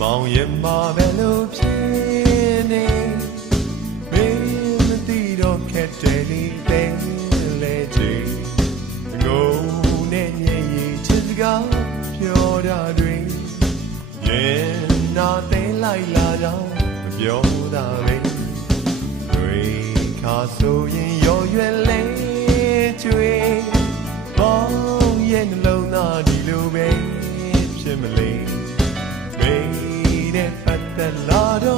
မောင်ရင်မာပဲလို့ဖြစ်နေမင်းမသိတော့ခက်တယ်ဒီတဲ့လေချီငုံနဲ့ညင်ရီချစ်စကားပြောတာတွေရင်နာသိလိုက်လာတော့ပြောတာပဲတွေခါဆိုရင်ရောရွယ်လဲကျွေးဘောင်းရဲ့နှလုံးသားဒီလိုပဲဖြစ်မလဲမိတဲ့ပတ်သက်လာတော့